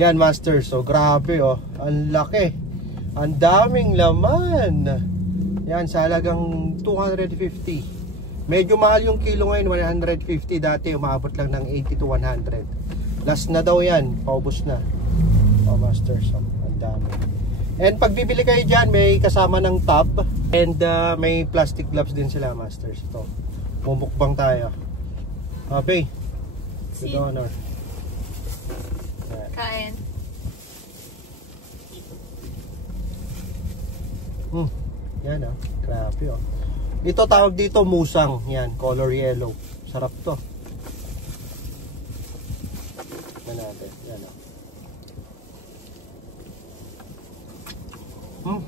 Yan master, so grabe oh, ang laki, ang daming laman. Yan sa halagang 250. Medyo mahal yung kilo ngayon, 150. Dati umaabot lang ng 80 to 100. Last na daw yan, paubos na. Oh master, so ang dami. And pag bibili kayo dyan, may kasama ng tub. And may plastic gloves din sila masters. Ito, mumukbang tayo. Okay, good honor. Kain. Yan oh, grabe oh. Ito tawag dito musang, yan, color yellow. Sarap to. Yan natin, yan oh.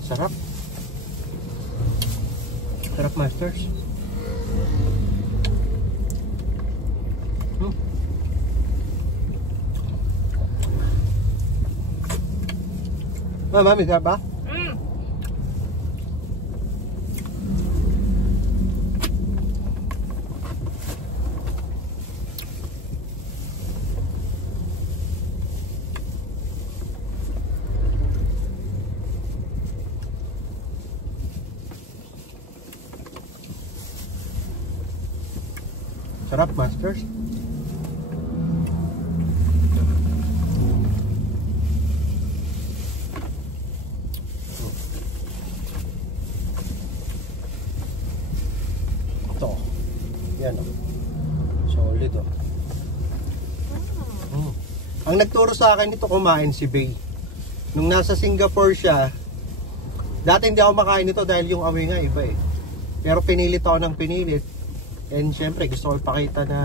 Sarap. Sarap masters. Mami, sarap ba? Sarap masters. Ito. Yan oh. Solid oh. Ang nagturo sa akin ito kumain si Bay. Nung nasa Singapore siya, dati hindi ako makain ito dahil yung amoy nga iba eh. Pero pinilit ako ng pinilit. And syempre gusto ko ipakita na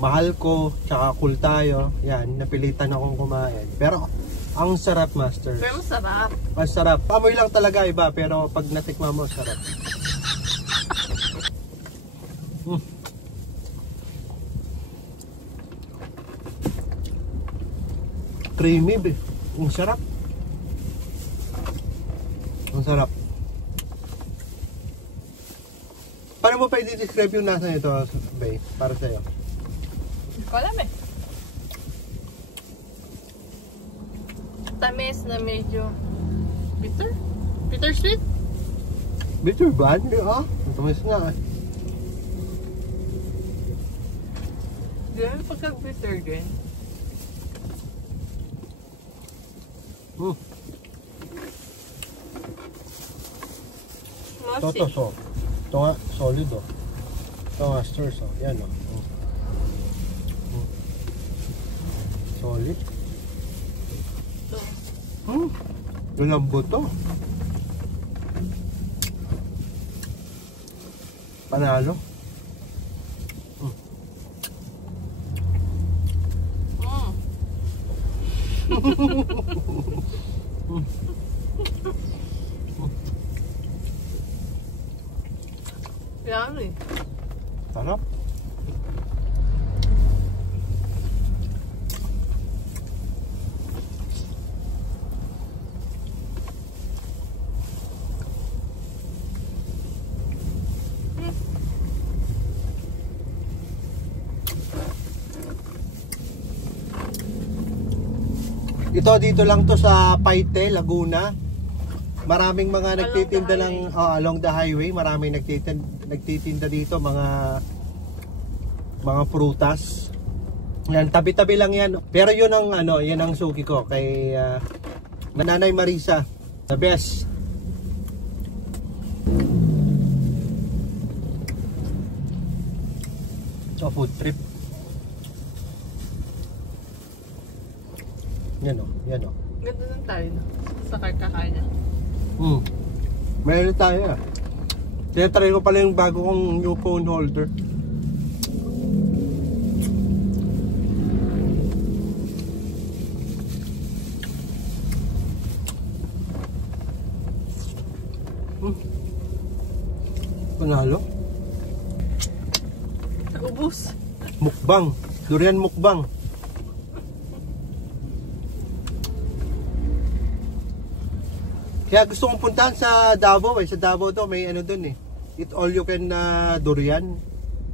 mahal ko, tsaka cool tayo. Yan, napilitan akong kumain. Pero ang sarap master. Pero masarap. Masarap. Amoy lang talaga iba, pero pag natikma mo, sarap. Creamy be. Ang sarap. Ang sarap. Paano mo pa i-describe yung nasa ito, Bay, para sa'yo? Hindi ko alam eh. Tamis na medyo bitter? Bitter sweet? Bitter ba? Hindi ah. Tamis nga eh. Hindi naman pagka-bitter din. Ito, so. Ito nga, solid oh. Ito nga, stars oh. Yan oh. Solid. Lulambot to. Panalo. Yummy. Sarap. Ito dito lang to sa Paite, Laguna. Maraming mga nagtitinda ng along the highway, maraming nagtitinda dito mga prutas. Yan, tabi-tabi lang yan. Pero yun ang yan ang suki ko kay Nanay Marisa. The best. So food trip. Yan o, yan o. Ganda lang tayo no? Sa kakain na. Mayroon tayo ah. Tinatry ko pala yung bago kong new phone holder. Panalo. Ubus. Mukbang. Durian mukbang. Kaya gusto kong puntahan sa Davao eh. Sa Davao to may doon eh. Eat all you can durian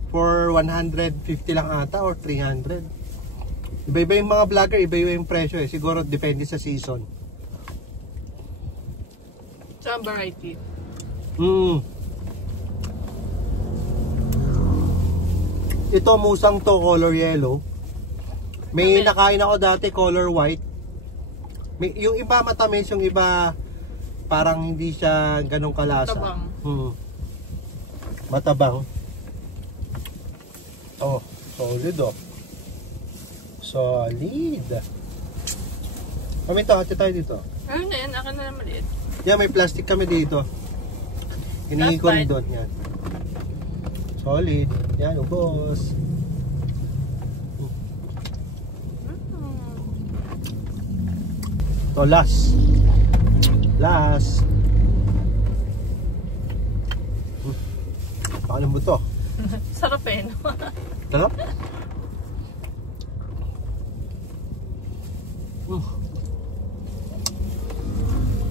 for 150 lang ata or 300. Iba-iba yung mga vlogger, iba-iba yung presyo eh. Siguro depende sa season. Sa variety. Ito musang to, color yellow. May nakain ako dati color white. Yung iba matamis, yung iba parang hindi siya ganong kalasa. Matabang. Matabang. Oh, solid oh. Solid. Kami to, hati tayo dito. Ano na yan? Akin na lang maliit. Yan, may plastic kami dito. Hinihingi ko rin doon. Yan. Solid. Yan, ubos. To, last. Last. Pakalam mo to. Sarap eh, no? Sarap?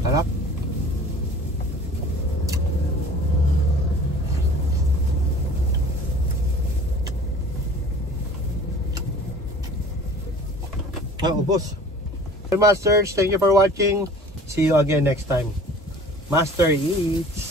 Sarap? Ubos. Masters, thank you for watching. See you again next time. Master Eats.